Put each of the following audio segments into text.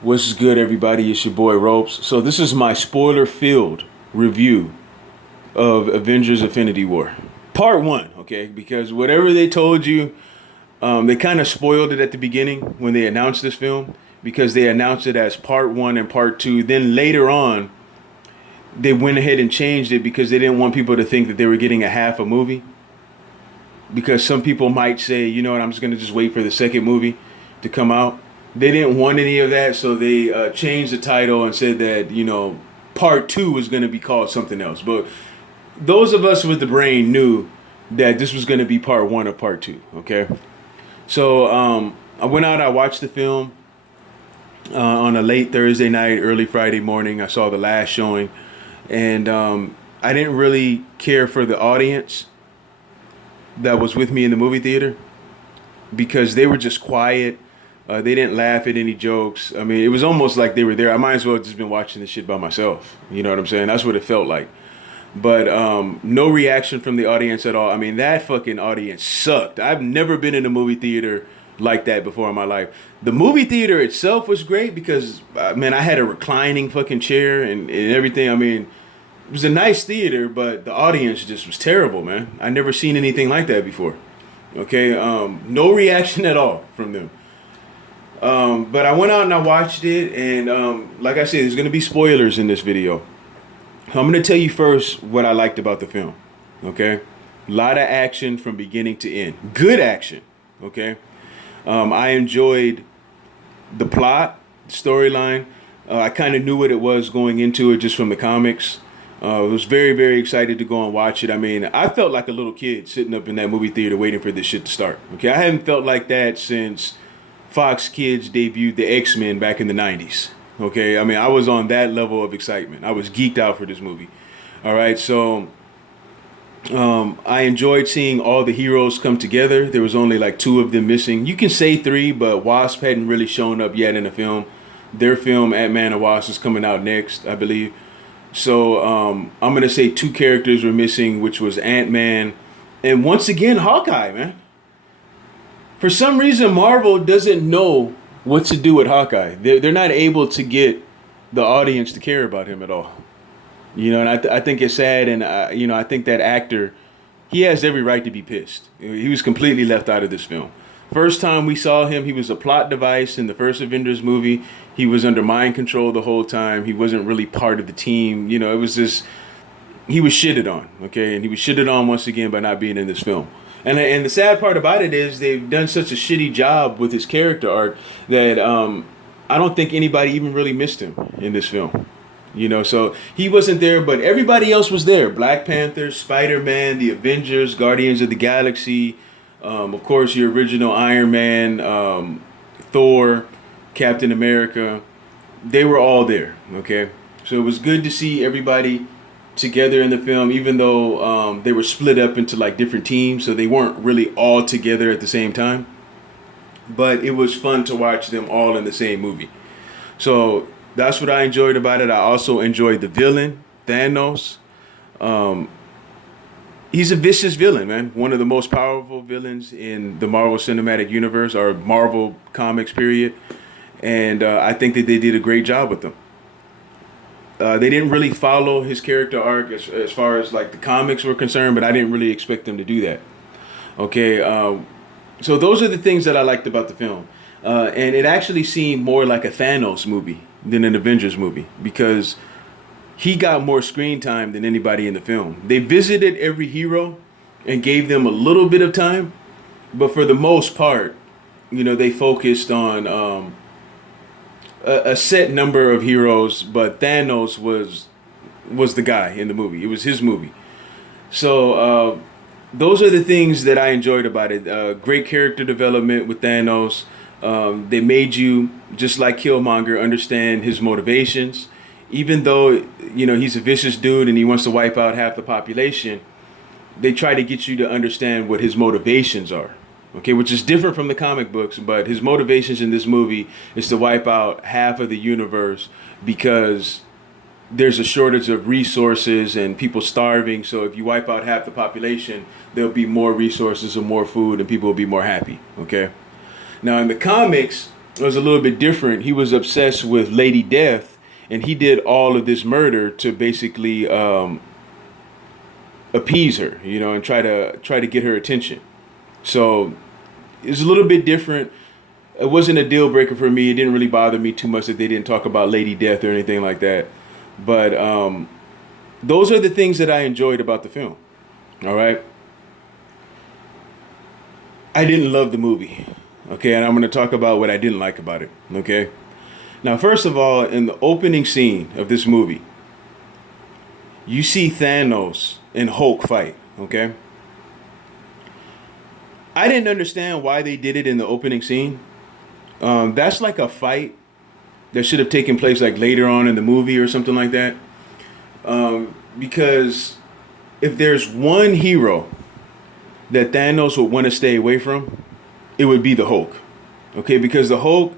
What's good, everybody? It's your boy Ropes. So this is my spoiler-filled review of Avengers: Infinity War, Part One. Okay, because whatever they told you, they kind of spoiled it at the beginning when they announced this film, because they announced it as Part One and Part Two. Then later on, they went ahead and changed it because they didn't want people to think that they were getting a half a movie. Because some people might say, you know what, I'm just gonna just wait for the second movie to come out. They didn't want any of that, so they changed the title and said that, part two was going to be called something else. But those of us with the brain knew that this was going to be part one of part two. Okay, so I went out, I watched the film on a late Thursday night, early Friday morning. I saw the last showing, and I didn't really care for the audience that was with me in the movie theater because they were just quiet. They didn't laugh at any jokes. I mean, it was almost like they were there. I might as well have just been watching this shit by myself. You know what I'm saying? That's what it felt like. But no reaction from the audience at all. I mean, that fucking audience sucked. I've never been in a movie theater like that before in my life. The movie theater itself was great because, man, I had a reclining fucking chair and everything. I mean, it was a nice theater, but the audience just was terrible, man. I never seen anything like that before. Okay, no reaction at all from them. But I went out and I watched it, and like I said, there's going to be spoilers in this video. I'm going to tell you first what I liked about the film, okay? A lot of action from beginning to end. Good action, okay? I enjoyed the plot, the storyline. I kind of knew what it was going into it just from the comics. I was very, very excited to go and watch it. I mean, I felt like a little kid sitting up in that movie theater waiting for this shit to start, okay? I haven't felt like that since Fox Kids debuted the X-Men back in the 90s. Okay, I mean, I was on that level of excitement. I was geeked out for this movie. All right, so I enjoyed seeing all the heroes come together. There was only like two of them missing. You can say three, but Wasp hadn't really shown up yet in the film. Their film, Ant-Man and Wasp, is coming out next, I believe. So I'm going to say two characters were missing, which was Ant-Man and once again Hawkeye, man. For some reason, Marvel doesn't know what to do with Hawkeye. They're not able to get the audience to care about him at all. You know, and I think it's sad. And, I think that actor, he has every right to be pissed. He was completely left out of this film. First time we saw him, he was a plot device in the first Avengers movie. He was under mind control the whole time. He wasn't really part of the team. You know, it was just, he was shitted on, okay? And he was shitted on once again by not being in this film. And the sad part about it is they've done such a shitty job with his character arc that I don't think anybody even really missed him in this film. You know, so he wasn't there, but everybody else was there. Black Panther, Spider-Man, the Avengers, Guardians of the Galaxy, of course, your original Iron Man, Thor, Captain America. They were all there, okay? So it was good to see everybody together in the film, even though they were split up into like different teams, so they weren't really all together at the same time. But it was fun to watch them all in the same movie. So that's what I enjoyed about it. I also enjoyed the villain, Thanos. He's a vicious villain, man. One of the most powerful villains in the Marvel Cinematic Universe, or Marvel Comics, period. And I think that they did a great job with them. They didn't really follow his character arc as far as like the comics were concerned, but I didn't really expect them to do that. Okay, so those are the things that I liked about the film. And it actually seemed more like a Thanos movie than an Avengers movie because he got more screen time than anybody in the film. They visited every hero and gave them a little bit of time, but for the most part, they focused on a set number of heroes, but Thanos was the guy in the movie. It was his movie. So those are the things that I enjoyed about it. Great character development with Thanos. They made you, just like Killmonger, understand his motivations. Even though, he's a vicious dude and he wants to wipe out half the population, they try to get you to understand what his motivations are. Okay, which is different from the comic books, but his motivations in this movie is to wipe out half of the universe because there's a shortage of resources and people starving. So if you wipe out half the population, there'll be more resources and more food and people will be more happy. Okay. Now in the comics, was a little bit different. He was obsessed with Lady Death, and he did all of this murder to basically appease her, and try to get her attention. So it's a little bit different. It wasn't a deal breaker for me. It didn't really bother me too much that they didn't talk about Lady Death or anything like that. But those are the things that I enjoyed about the film. All right. I didn't love the movie. Okay, and I'm going to talk about what I didn't like about it. Okay. Now, first of all, in the opening scene of this movie, you see Thanos and Hulk fight. Okay. I didn't understand why they did it in the opening scene. That's like a fight that should have taken place like later on in the movie or something like that. Because if there's one hero that Thanos would want to stay away from, it would be the Hulk. Okay, because the Hulk,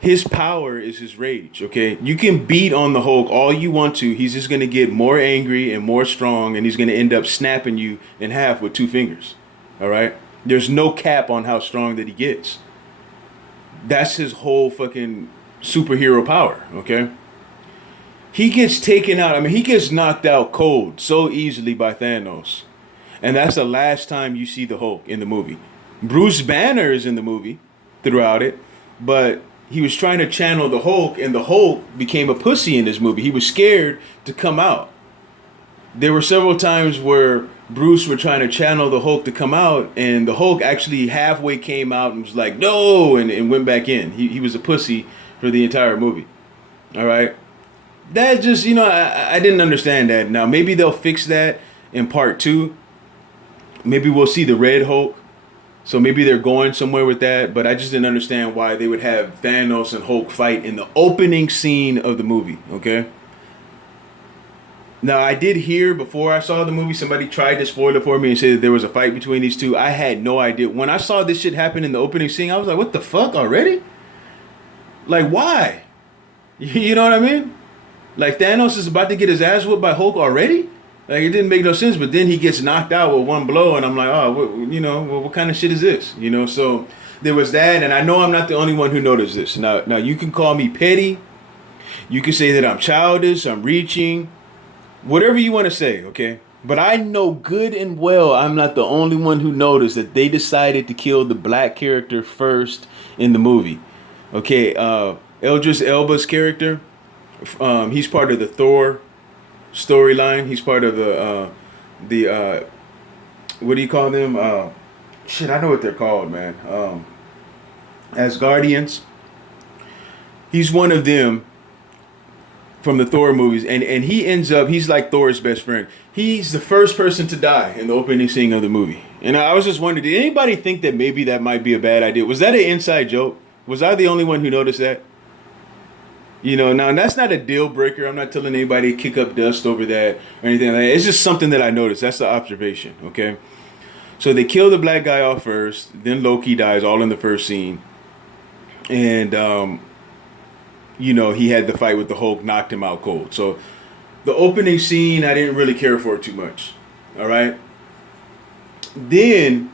his power is his rage. Okay, you can beat on the Hulk all you want to. He's just going to get more angry and more strong, and he's going to end up snapping you in half with 2 fingers. All right, there's no cap on how strong that he gets. That's his whole fucking superhero power. Okay, he gets taken out. I mean, he gets knocked out cold so easily by Thanos. And that's the last time you see the Hulk in the movie. Bruce Banner is in the movie throughout it, but he was trying to channel the Hulk, and the Hulk became a pussy in this movie. He was scared to come out. There were several times where Bruce were trying to channel the Hulk to come out, and the Hulk actually halfway came out and was like, no, and went back in. He was a pussy for the entire movie. All right. That just, I didn't understand that. Now, maybe they'll fix that in part 2. Maybe we'll see the Red Hulk. So maybe they're going somewhere with that. But I just didn't understand why they would have Thanos and Hulk fight in the opening scene of the movie. Okay. Now, I did hear before I saw the movie, somebody tried to spoil it for me and say that there was a fight between these two. I had no idea. When I saw this shit happen in the opening scene, I was like, what the fuck already? Like, why? You know what I mean? Like, Thanos is about to get his ass whooped by Hulk already? Like, it didn't make no sense, but then he gets knocked out with one blow, and I'm like, oh, what kind of shit is this? So there was that, and I know I'm not the only one who noticed this. Now you can call me petty. You can say that I'm childish, I'm reaching, whatever you want to say, okay? But I know good and well I'm not the only one who noticed that they decided to kill the black character first in the movie. Okay, Idris Elba's character, he's part of the Thor storyline. He's part of the what do you call them? I know what they're called, man. Asgardians. He's one of them from the Thor movies, and he's like Thor's best friend. He's the first person to die in the opening scene of the movie. And I was just wondering, did anybody think that maybe that might be a bad idea? Was that an inside joke? Was I the only one who noticed that? Now that's not a deal breaker. I'm not telling anybody to kick up dust over that or anything like that. It's just something that I noticed. That's the observation, okay? So they kill the black guy off first. Then Loki dies all in the first scene. And, he had the fight with the Hulk, knocked him out cold. So the opening scene, I didn't really care for it too much, all right? Then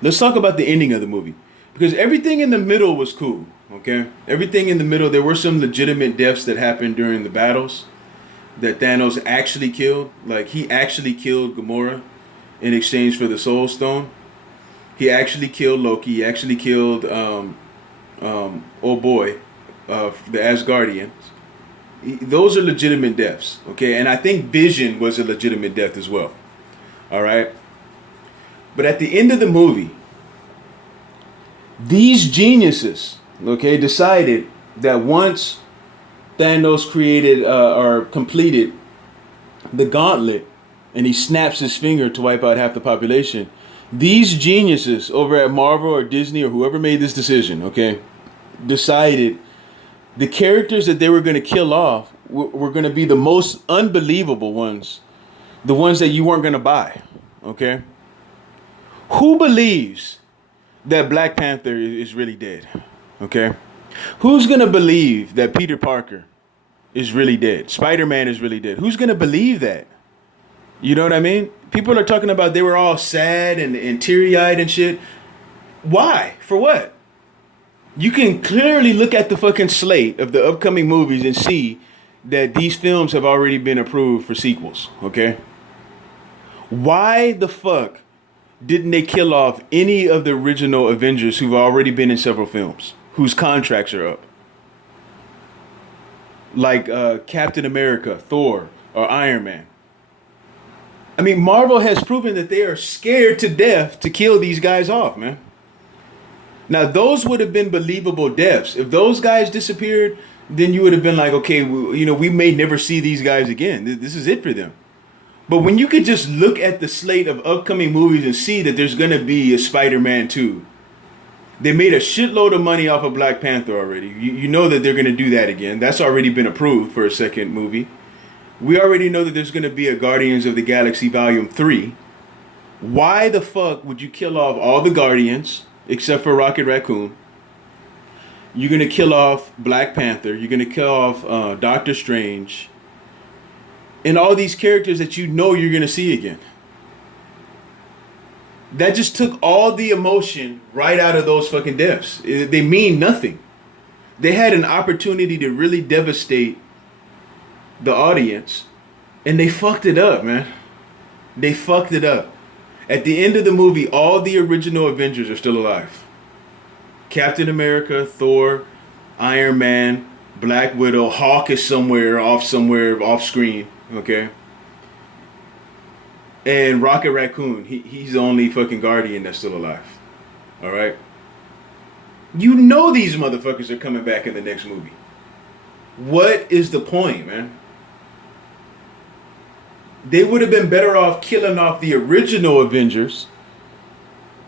let's talk about the ending of the movie. Because everything in the middle was cool. Okay, everything in the middle, there were some legitimate deaths that happened during the battles that Thanos actually killed. Like, he actually killed Gamora in exchange for the Soul Stone. He actually killed Loki. He actually killed, the Asgardians. Those are legitimate deaths, okay? And I think Vision was a legitimate death as well, all right? But at the end of the movie, these geniuses, okay, decided that once Thanos created or completed the gauntlet and he snaps his finger to wipe out half the population, these geniuses over at Marvel or Disney or whoever made this decision, okay, decided the characters that they were going to kill off were going to be the most unbelievable ones, the ones that you weren't going to buy, okay? Who believes that Black Panther is really dead? Okay, who's gonna believe that Peter Parker is really dead? Spider-Man is really dead. Who's gonna believe that? You know what I mean? People are talking about they were all sad and teary-eyed and shit. Why? For what? You can clearly look at the fucking slate of the upcoming movies and see that these films have already been approved for sequels, okay? Why the fuck didn't they kill off any of the original Avengers who've already been in several films, whose contracts are up? Like Captain America, Thor, or Iron Man. I mean, Marvel has proven that they are scared to death to kill these guys off, man. Now, those would have been believable deaths. If those guys disappeared, then you would have been like, okay, we may never see these guys again. This is it for them. But when you could just look at the slate of upcoming movies and see that there's going to be a Spider-Man 2. They made a shitload of money off of Black Panther already. You know that they're going to do that again. That's already been approved for a second movie. We already know that there's going to be a Guardians of the Galaxy Volume 3. Why the fuck would you kill off all the Guardians except for Rocket Raccoon? You're going to kill off Black Panther. You're going to kill off Doctor Strange. And all these characters that you know you're going to see again. That just took all the emotion right out of those fucking deaths. They mean nothing. They had an opportunity to really devastate the audience, and they fucked it up, man. They fucked it up. At the end of the movie, all the original Avengers are still alive. Captain America, Thor, Iron Man, Black Widow, Hawk is somewhere off screen, okay? And Rocket Raccoon, he's the only fucking Guardian that's still alive. All right? You know these motherfuckers are coming back in the next movie. What is the point, man? They would have been better off killing off the original Avengers.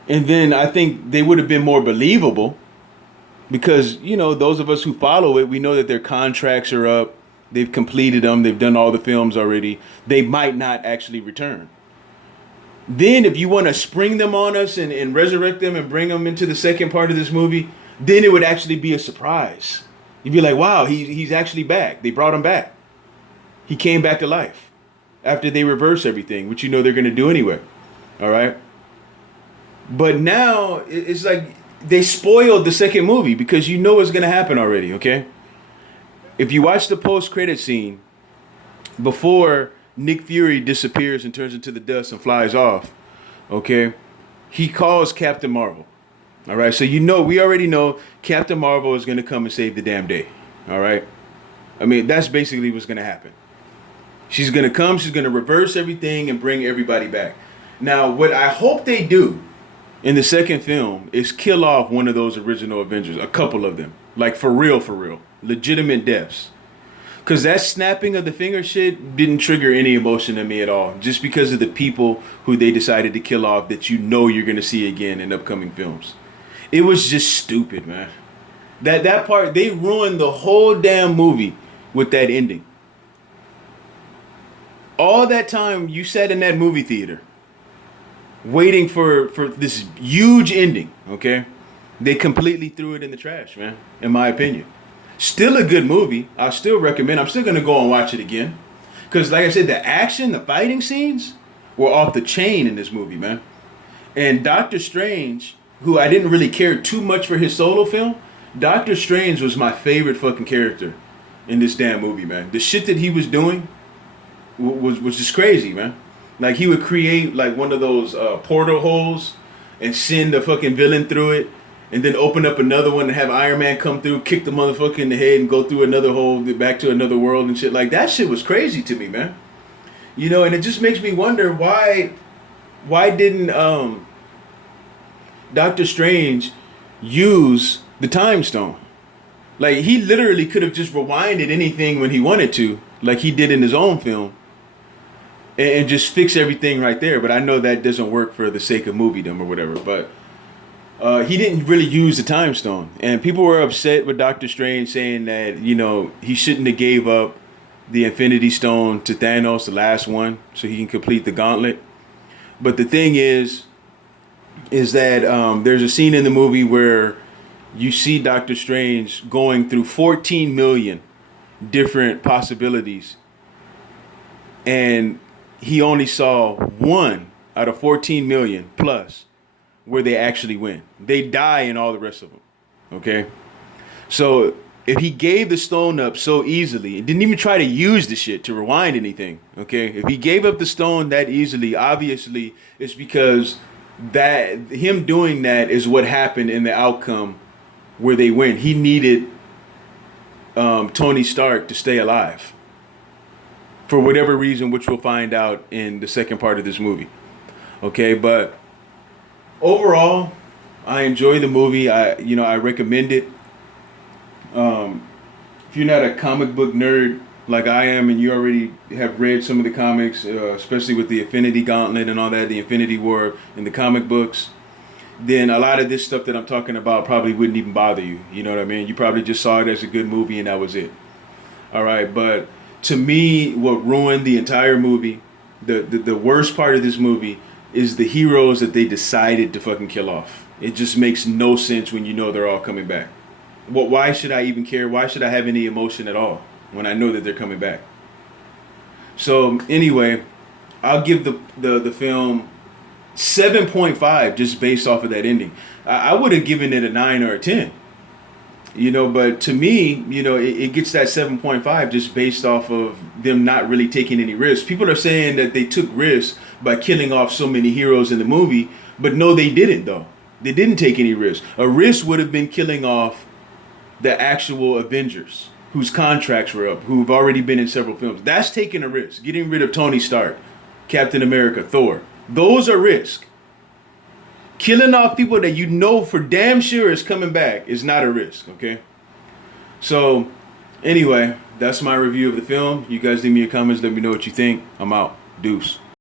And then I think they would have been more believable. Because, those of us who follow it, we know that their contracts are up. They've completed them. They've done all the films already. They might not actually return. Then if you want to spring them on us and resurrect them and bring them into the second part of this movie, then it would actually be a surprise. You'd be like, wow, he's actually back. They brought him back. He came back to life after they reverse everything, which they're going to do anyway. All right? But now it's like they spoiled the second movie because you know what's going to happen already, okay? If you watch the post-credit scene, before Nick Fury disappears and turns into the dust and flies off, okay, he calls Captain Marvel. All right, so we already know Captain Marvel is going to come and save the damn day. All right? I mean, that's basically what's going to happen. She's going to come, she's going to reverse everything and bring everybody back. Now, what I hope they do in the second film is kill off one of those original Avengers, a couple of them. Like, for real. Legitimate deaths. Because that snapping of the finger shit didn't trigger any emotion in me at all. Just because of the people who they decided to kill off that you're going to see again in upcoming films. It was just stupid, man. That part, they ruined the whole damn movie with that ending. All that time you sat in that movie theater waiting for this huge ending, okay? They completely threw it in the trash, man, in my opinion. Still a good movie. I still recommend. I'm still going to go and watch it again. Because like I said, the action, the fighting scenes were off the chain in this movie, man. And Doctor Strange, who I didn't really care too much for his solo film, Doctor Strange was my favorite fucking character in this damn movie, man. The shit that he was doing was just crazy, man. Like, he would create like one of those portal holes and send the fucking villain through it, and then open up another one and have Iron Man come through, kick the motherfucker in the head, and go through another hole back to another world and shit. Like, that shit was crazy to me, man. And it just makes me wonder why didn't Doctor Strange use the Time Stone? Like, he literally could have just rewinded anything when he wanted to, like he did in his own film, and just fix everything right there. But I know that doesn't work for the sake of moviedom or whatever. But he didn't really use the Time Stone. And people were upset with Doctor Strange, saying that, he shouldn't have gave up the Infinity Stone to Thanos, the last one, so he can complete the gauntlet. But the thing is that there's a scene in the movie where you see Doctor Strange going through 14 million different possibilities, and he only saw one out of 14 million plus where they actually win. They die in all the rest of them. Okay, so if he gave the stone up so easily, and didn't even try to use the shit to rewind anything, okay? If he gave up the stone that easily, obviously it's because that him doing that is what happened in the outcome where they went. He needed Tony Stark to stay alive for whatever reason, which we'll find out in the second part of this movie. Okay, but overall, I enjoy the movie. I recommend it. If you're not a comic book nerd like I am, and you already have read some of the comics, especially with the Infinity Gauntlet and all that, the Infinity War in the comic books, then a lot of this stuff that I'm talking about probably wouldn't even bother you. You know what I mean? You probably just saw it as a good movie and that was it. All right, but to me, what ruined the entire movie, the worst part of this movie, is the heroes that they decided to fucking kill off. It just makes no sense when you know they're all coming back. Why should I even care? Why should I have any emotion at all when I know that they're coming back? So anyway, I'll give the film 7.5 just based off of that ending. I would have given it a 9 or a 10. But to me, it gets that 7.5 just based off of them not really taking any risks. People are saying that they took risks by killing off so many heroes in the movie, but no, they didn't though. They didn't take any risks. A risk would have been killing off the actual Avengers whose contracts were up, who've already been in several films. That's taking a risk. Getting rid of Tony Stark, Captain America, Thor. Those are risks. Killing off people that you know for damn sure is coming back is not a risk, okay? So, anyway, that's my review of the film. You guys leave me your comments. Let me know what you think. I'm out. Deuce.